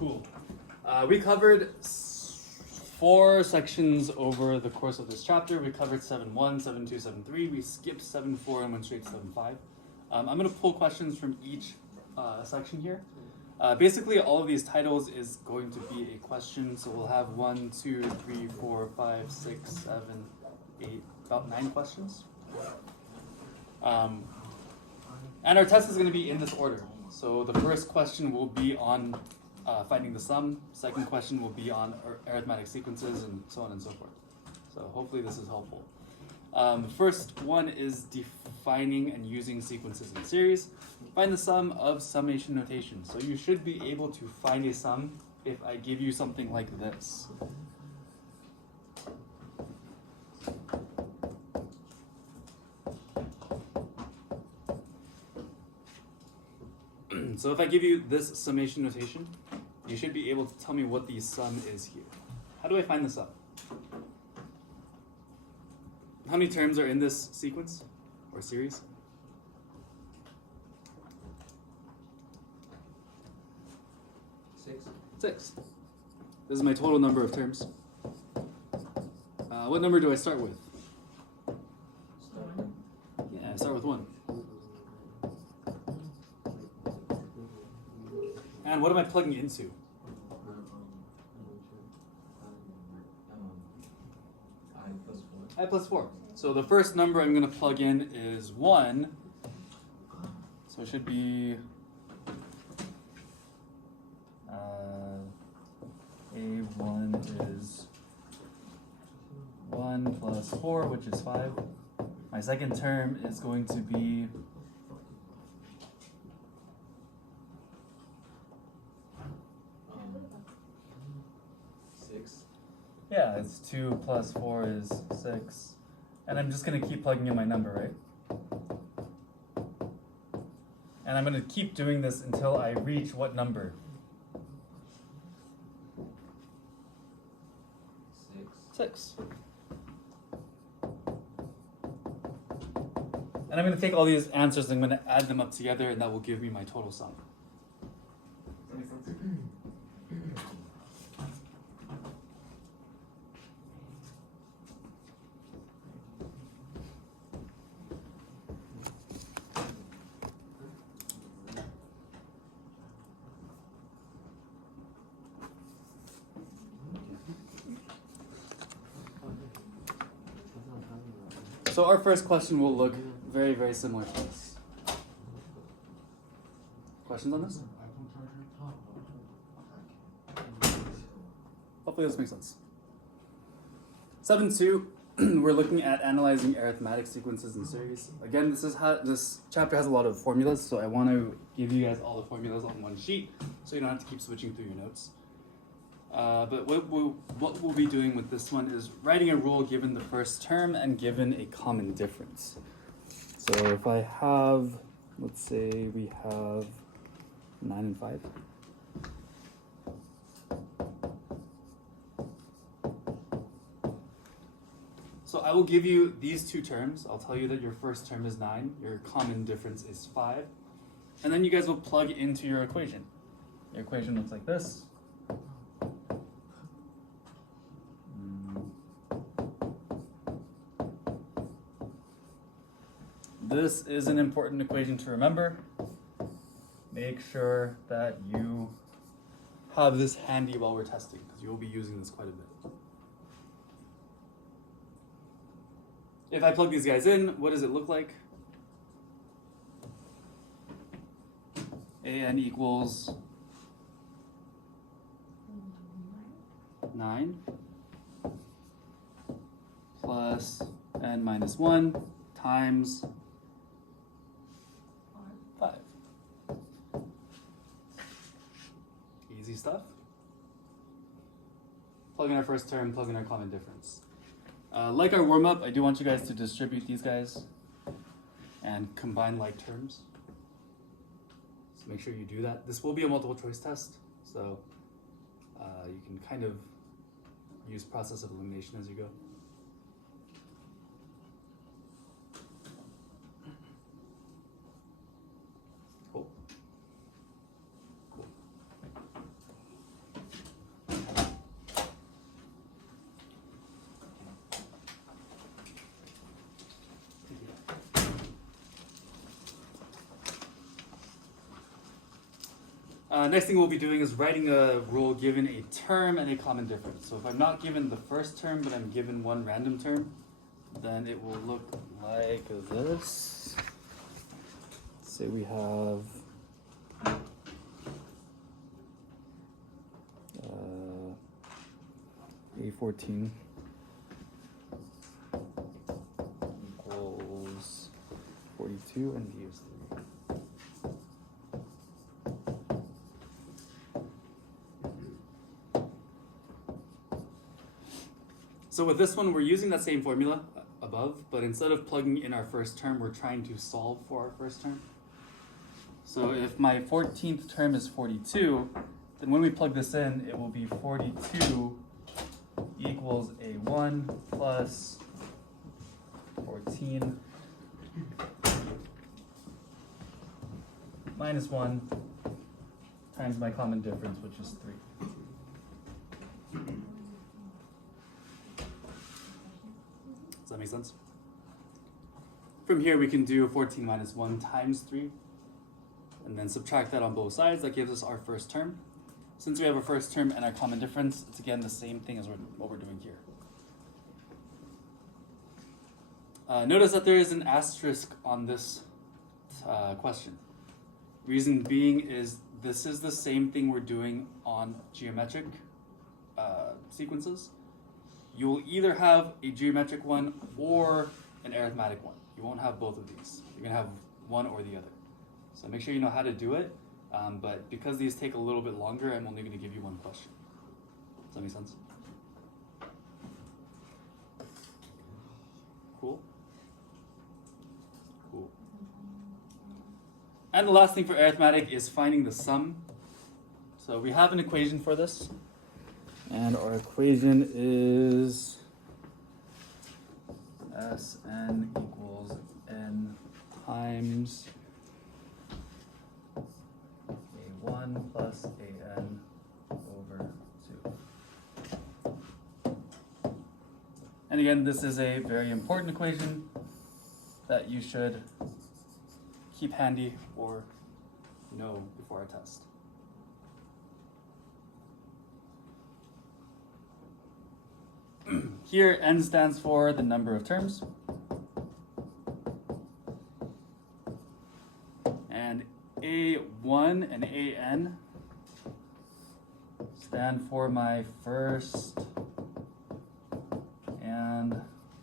Cool. We covered 4 sections over the course of this chapter. We covered 7.1, 7.2, 7.3. We skipped 7.4 and went straight to 7.5. I'm going to pull questions from each section here. Basically, all of these titles is going to be a question. So we'll have 1, 2, 3, 4, 5, 6, 7, 8, about 9 questions. And our test is going to be in this order. So the first question will be on finding the sum. Second question will be on arithmetic sequences and so on and so forth. So hopefully this is helpful. The first one is defining and using sequences in series. Find the sum of summation notation. So you should be able to find a sum if I give you something like this. So if I give you this summation notation, you should be able to tell me what the sum is here. How do I find the sum? How many terms are in this sequence or series? 6. This is my total number of terms. What number do I start with? Yeah, I start with 1. And what am I plugging into? I plus 4. So the first number I'm going to plug in is 1. So it should be A1 is 1 plus 4, which is 5. My second term is going to be yeah, it's 2 plus 4 is 6. And I'm just going to keep plugging in my number, right? And I'm going to keep doing this until I reach what number? 6. And I'm going to take all these answers and I'm going to add them up together, and that will give me my total sum. Does that make sense? So our first question will look very, very similar to this. Questions on this? Hopefully this makes sense. 7.2, we're looking at analyzing arithmetic sequences in series. Again, this chapter has a lot of formulas, so I want to give you guys all the formulas on one sheet, so you don't have to keep switching through your notes. But what we'll be doing with this one is writing a rule given the first term and given a common difference. So if I have, let's say we have 9 and 5. So I will give you these 2 terms. I'll tell you that your first term is 9, your common difference is 5. And then you guys will plug into your equation. Your equation looks like this. This is an important equation to remember. Make sure that you have this handy while we're testing, because you'll be using this quite a bit. If I plug these guys in, what does it look like? AN equals 9 plus n minus 1 times 5. Easy stuff. Plug in our first term, plug in our common difference. Like our warm-up, I do want you guys to distribute these guys and combine like terms. So make sure you do that. This will be a multiple choice test, so you can kind of use process of elimination as you go. Next thing we'll be doing is writing a rule given a term and a common difference. So if I'm not given the first term, but I'm given one random term, then it will look like this. Say we have A14 equals 42 and B is 3. So with this one, we're using that same formula above, but instead of plugging in our first term, we're trying to solve for our first term. So if my 14th term is 42, then when we plug this in, it will be 42 equals A1 plus 14 minus 1 times my common difference, which is 3. Does that make sense? From here, we can do 14 minus 1 times 3, and then subtract that on both sides. That gives us our first term. Since we have a first term and our common difference, it's again the same thing as what we're doing here. Notice that there is an asterisk on this question. Reason being is this is the same thing we're doing on geometric sequences. You'll either have a geometric one or an arithmetic one. You won't have both of these. You're gonna have one or the other. So make sure you know how to do it, but because these take a little bit longer, I'm only gonna give you one question. Does that make sense? Cool? Cool. And the last thing for arithmetic is finding the sum. So we have an equation for this. And our equation is Sn equals n times a1 plus an over 2. And again, this is a very important equation that you should keep handy or know before a test. Here, n stands for the number of terms. And A1 and AN stand for my first and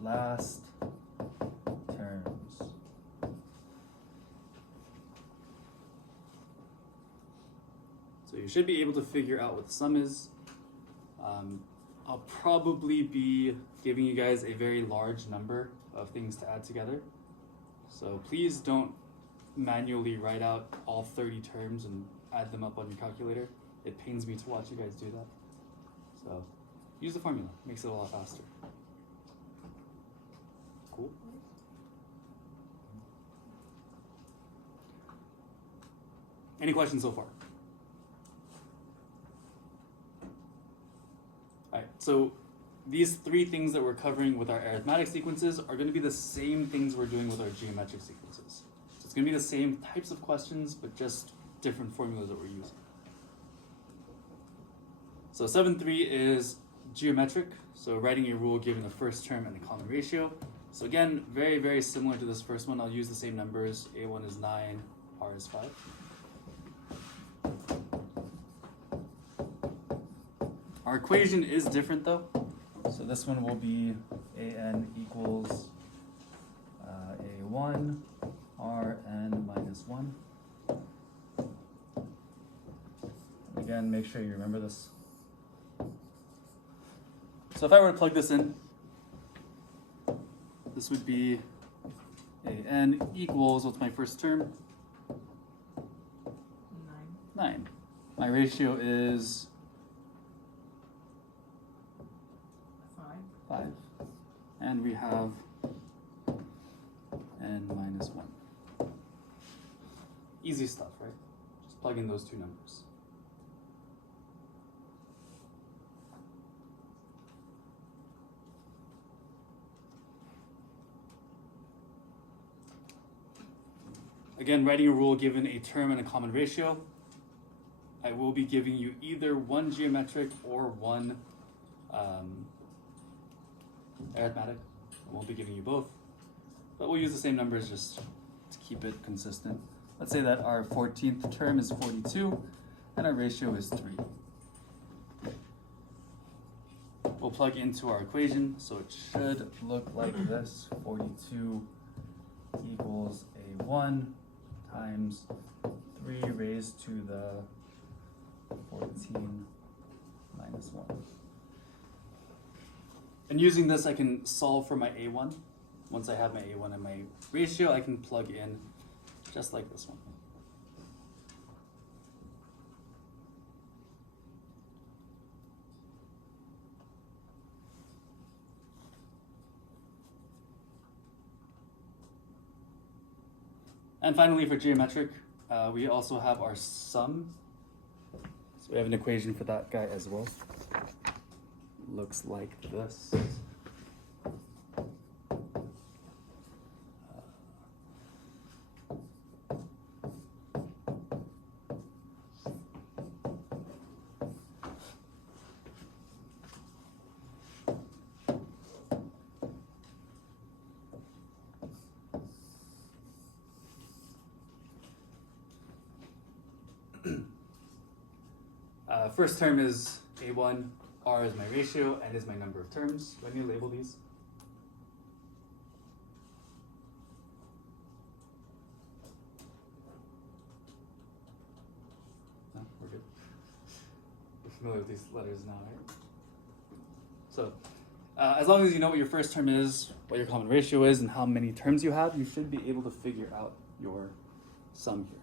last terms. So you should be able to figure out what the sum is. I'll probably be giving you guys a very large number of things to add together. So please don't manually write out all 30 terms and add them up on your calculator. It pains me to watch you guys do that. So use the formula, makes it a lot faster. Cool. Any questions so far? All right, so these three things that we're covering with our arithmetic sequences are going to be the same things we're doing with our geometric sequences. So it's going to be the same types of questions, but just different formulas that we're using. So 7.3 is geometric, so writing a rule given the first term and the common ratio. So again, very, very similar to this first one. I'll use the same numbers. A1 is 9, R is 5. Our equation is different though. So this one will be AN equals A1 Rn minus 1. Again, make sure you remember this. So if I were to plug this in, this would be AN equals, what's my first term? 9. My ratio is 5. And we have n minus 1. Easy stuff, right? Just plug in those two numbers. Again, writing a rule given a term and a common ratio. I will be giving you either one geometric or one arithmetic. I won't be giving you both, but we'll use the same numbers just to keep it consistent. Let's say that our 14th term is 42 and our ratio is 3. We'll plug into our equation, so it should look like this. 42 equals a1 times 3 raised to the 14 minus 1. And using this, I can solve for my a1. Once I have my a1 and my ratio, I can plug in just like this one. And finally, for geometric, we also have our sum. So we have an equation for that guy as well. Looks like this. First term is a1, r is my ratio, n is my number of terms. Let me label these. No, we're good. You're familiar with these letters now, right? So, as long as you know what your first term is, what your common ratio is, and how many terms you have, you should be able to figure out your sum here.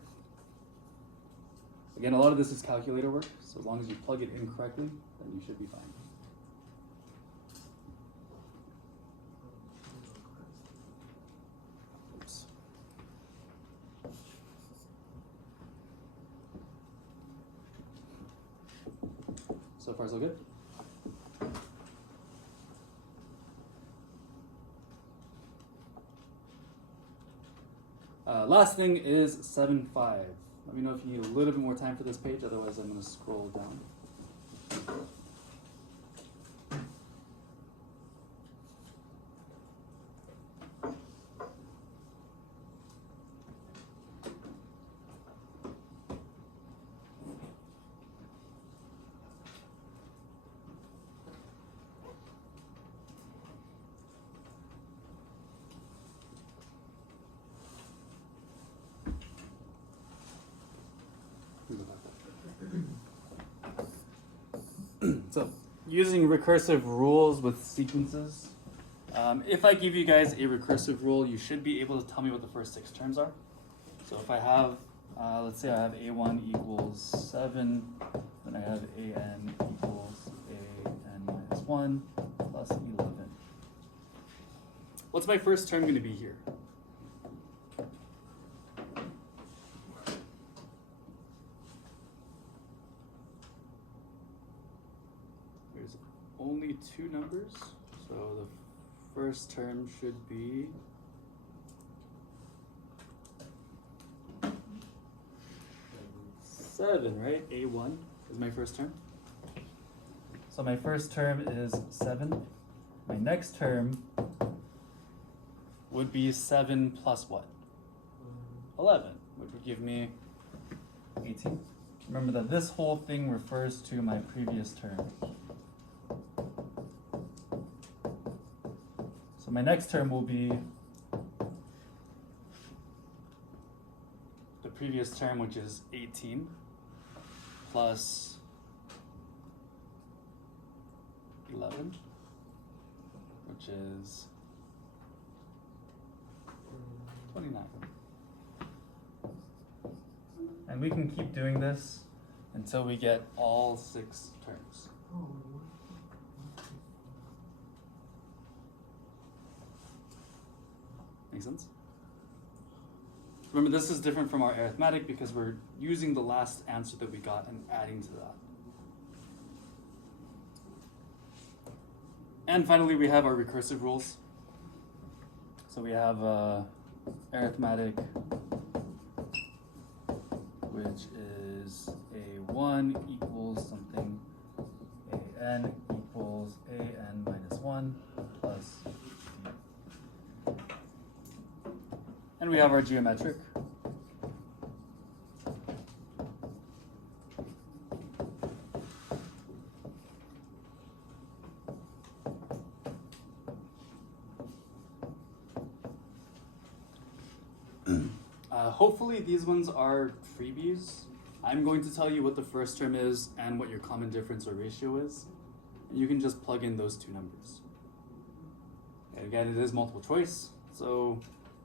Again, a lot of this is calculator work, so as long as you plug it in correctly, then you should be fine. Oops. So far, so good? Last thing is 7.5. Let me know if you need a little bit more time for this page, otherwise I'm going to scroll down. So, using recursive rules with sequences. If I give you guys a recursive rule, you should be able to tell me what the first 6 terms are. So if I have, let's say I have a1 equals 7, then I have an equals an minus 1 plus 11. What's my first term going to be here? There's only 2 numbers, so the first term should be 7, right? A1 is my first term. So my first term is 7. My next term would be 7 plus what? 11, which would give me 18. Remember that this whole thing refers to my previous term. So my next term will be the previous term, which is 18, plus 11, which is 29. And we can keep doing this until we get all 6 terms. Make sense? Remember, this is different from our arithmetic because we're using the last answer that we got and adding to that. And finally, we have our recursive rules. So we have arithmetic, which is a 1 equals something. an equals an minus 1 plus d. And we have our geometric. Hopefully these ones are freebies. I'm going to tell you what the first term is and what your common difference or ratio is. And you can just plug in those two numbers. And again, it is multiple choice, so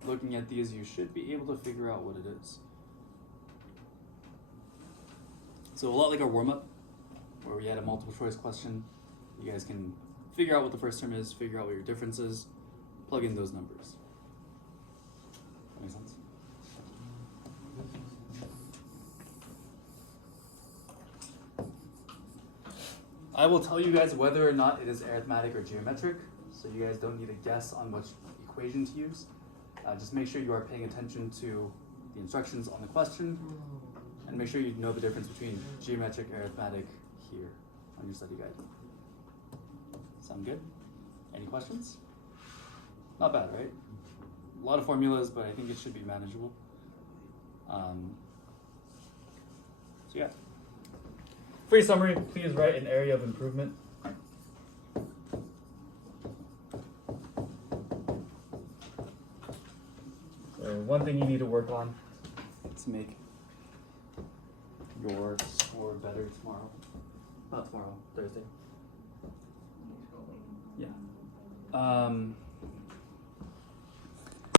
looking at these, you should be able to figure out what it is. So a lot like our warm-up, where we had a multiple choice question, you guys can figure out what the first term is, figure out what your difference is, plug in those numbers. That makes sense? I will tell you guys whether or not it is arithmetic or geometric, so you guys don't need to guess on which equation to use. Just make sure you are paying attention to the instructions on the question, and make sure you know the difference between geometric, arithmetic here on your study guide. Sound good? Any questions? Not bad, right? A lot of formulas, but I think it should be manageable. So yeah. Free summary, please write an area of improvement. So one thing you need to work on to make your score better tomorrow. Not tomorrow, Thursday. Yeah.